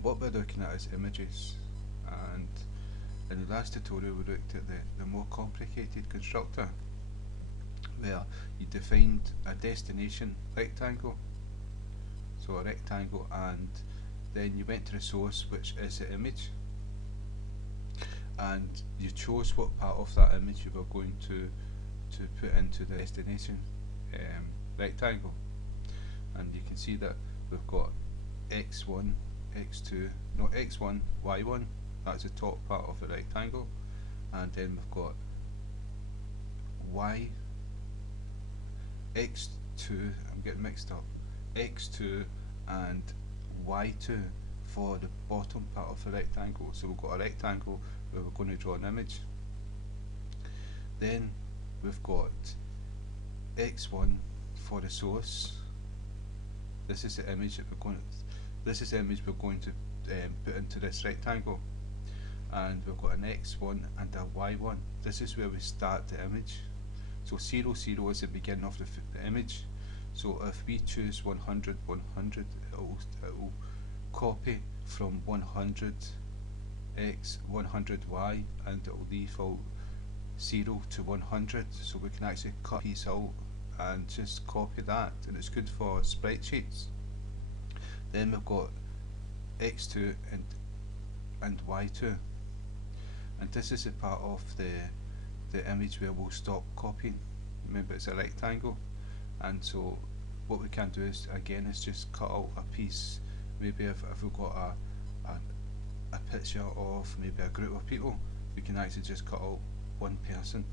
What we're looking at is images, and in the last tutorial we looked at the more complicated constructor where you defined a destination rectangle, so a rectangle, and then you went to the source, which is the image, and you chose what part of that image you were going to put into the destination rectangle. And you can see that we've got x1, x2, no, x1, y1, that's the top part of the rectangle, and then we've got y, x2, I'm getting mixed up, x2 and y2 for the bottom part of the rectangle. So we've got a rectangle where we're going to draw an image. Then we've got x1 for the source. This is the image that we're going to put into this rectangle, and we've got an x1 and a y1. This is where we start the image. So 0, 0 is the beginning of the image. So if we choose 100, 100, it will copy from 100 x, 100 y, and it will default 0 to 100. So we can actually cut a piece out and just copy that, and it's good for spreadsheets. Then we've got x2 and y2, and this is a part of the image where we'll stop copying. Remember, it's a rectangle, and so what we can do is just cut out a piece. Maybe if we've got a picture of maybe a group of people, we can actually just cut out one person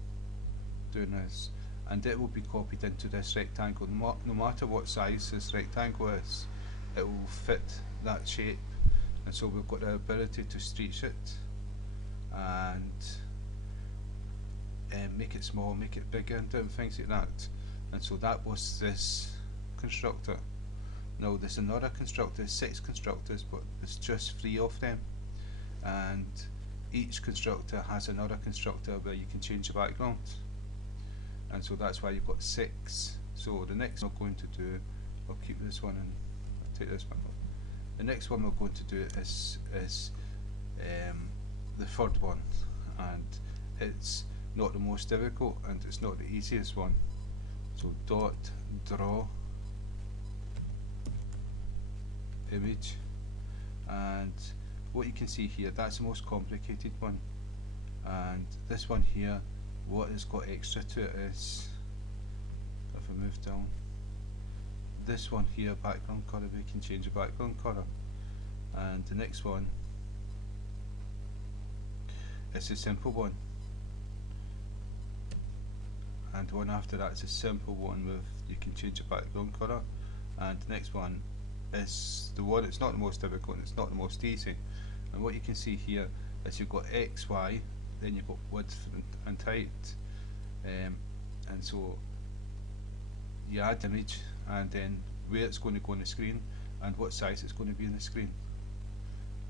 doing this, and it will be copied into this rectangle. No matter what size this rectangle is, it will fit that shape, and so we've got the ability to stretch it and make it small, make it bigger, and different things like that. And so that was this constructor. Now there's another constructor, 6 constructors, but there's just 3 of them, and each constructor has another constructor where you can change the background, and so that's why you've got 6. So the next one we're going to do, I'll keep this one and I'll take this one off. The next one we're going to do is the third one, and it's not the most difficult and it's not the easiest one. So dot draw image, and what you can see here, that's the most complicated one, and this one here, what has got extra to it is, if I move down, this one here, background colour, we can change the background colour, and the next one is a simple one, and the one after that is a simple one with, you can change the background colour, and the next one is the one, it's not the most difficult, it's not the most easy. And what you can see here is you've got x, y, then you've got width and height, and so you add the image, and then where it's going to go on the screen and what size it's going to be on the screen,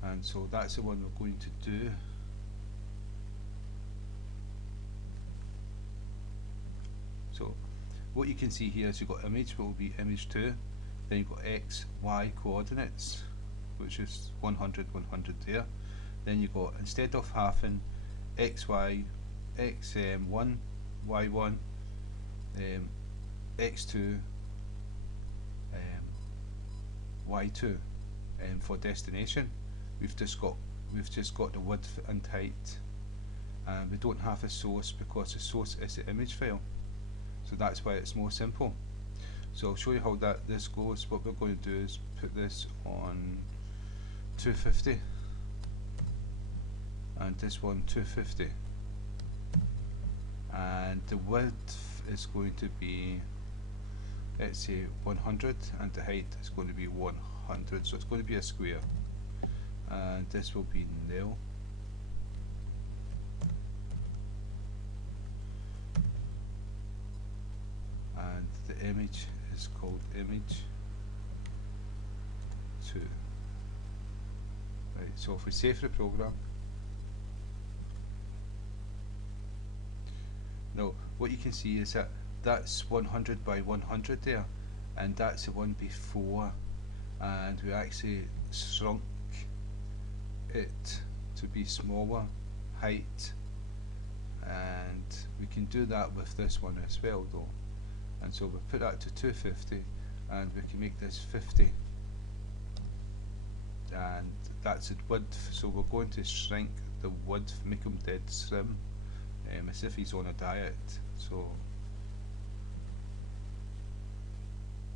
and so that's the one we're going to do. So what you can see here is you've got image, will be image 2, then you've got x, y coordinates, which is 100, 100 there. Then you've got, instead of having x, y, x1, y1, x2, y2 for destination, we've just got the width and height, and we don't have a source because the source is the image file. So that's why it's more simple. So I'll show you how this goes. What we're going to do is put this on 250, and this one 250, and the width is going to be, let's say 100, and the height is going to be 100, so it's going to be a square, and this will be nil. And the image is called image 2. Right, so if we save the program, now what you can see is that that's 100 by 100 there, and that's the one before, and we actually shrunk it to be smaller height, and we can do that with this one as well though. And so we put that to 250, and we can make this 50, and that's the width. So we're going to shrink the width, make him dead slim, as if he's on a diet. So,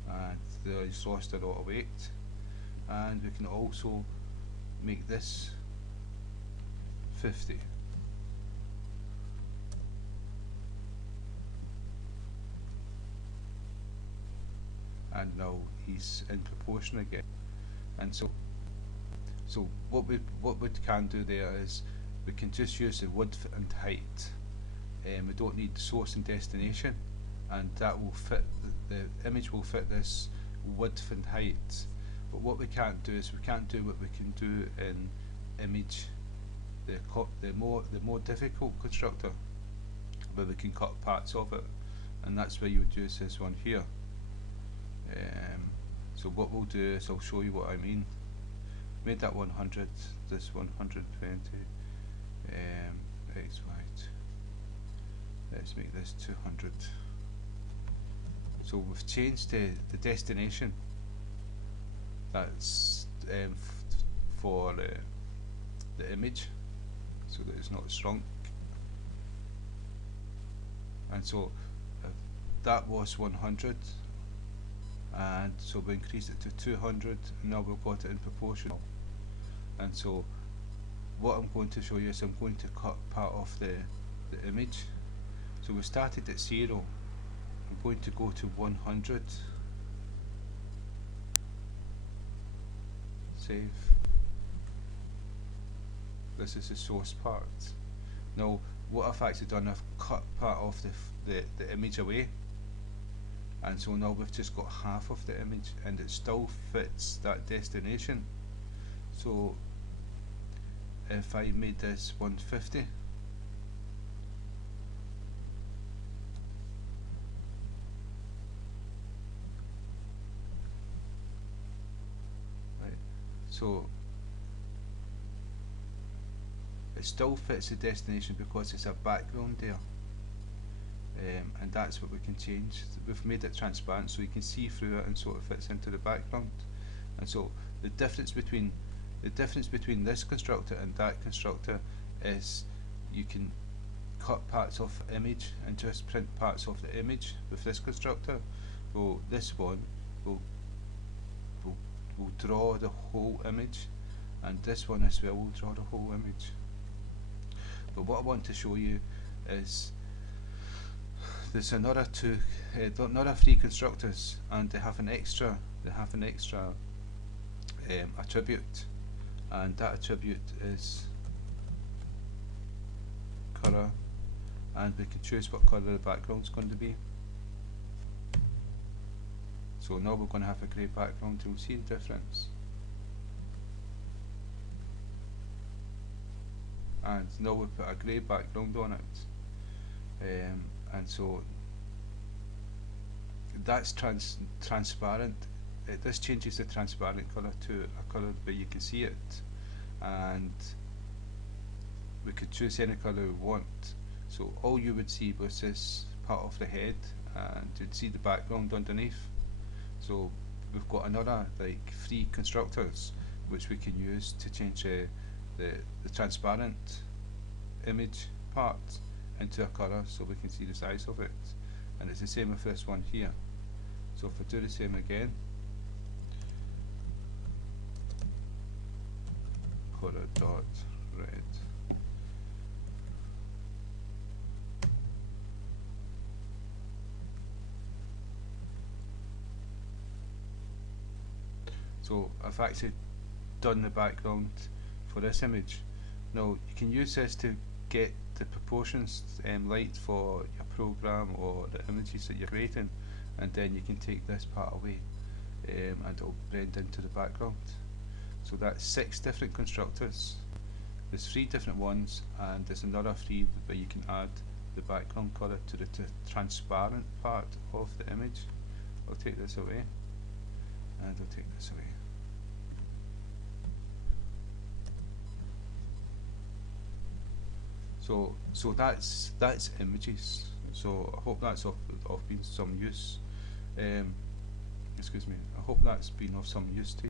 and he's lost a lot of weight. And we can also make this 50. And now he's in proportion again. And so what we can do there is we can just use the width and height. We don't need the source and destination, and that will fit, the image will fit this width and height. But what we can't do is we can't do what we can do in image, the more difficult constructor, where we can cut parts of it, and that's where you would use this one here. So what we'll do is I'll show you what I mean. Made that 100, this 120, x, y. Let's make this 200. So we've changed the destination. That's for the image, so that it's not shrunk. And so that was 100, and so we increased it to 200, and now we've got it in proportional. And so what I'm going to show you is I'm going to cut part of the image. So we started at 0, I'm going to go to 100, save. This is the source part. Now what I've actually done, I've cut part of the image away, and so now we've just got half of the image, and it still fits that destination. So if I made this 150, right, so it still fits the destination because it's a background there. And that's what we can change. We've made it transparent so you can see through it, and so it fits into the background. And so the difference between this constructor and that constructor is you can cut parts of the image and just print parts of the image with this constructor. So this one will draw the whole image, and this one as well will draw the whole image. But what I want to show you is there's another three constructors, and they have an extra attribute, and that attribute is colour, and we can choose what colour the background is going to be. So now we're going to have a grey background. You'll see the difference. And now we put a grey background on it, and so that's transparent. This changes the transparent colour to a colour where you can see it, and we could choose any colour we want. So all you would see was this part of the head, and you'd see the background underneath. So we've got another like 3 constructors which we can use to change the transparent image part into a colour, so we can see the size of it. And it's the same with this one here. So if I do the same again, colour dot red, so I've actually done the background for this image. Now you can use this to get the proportions right for your program or the images that you're creating, and then you can take this part away, and it'll blend into the background. So that's 6 different constructors. There's 3 different ones, and there's another 3 where you can add the background colour to the transparent part of the image. I'll take this away, and I'll take this away. So that's images. So I hope that's of been some use. Um, excuse me. I hope that's been of some use to you.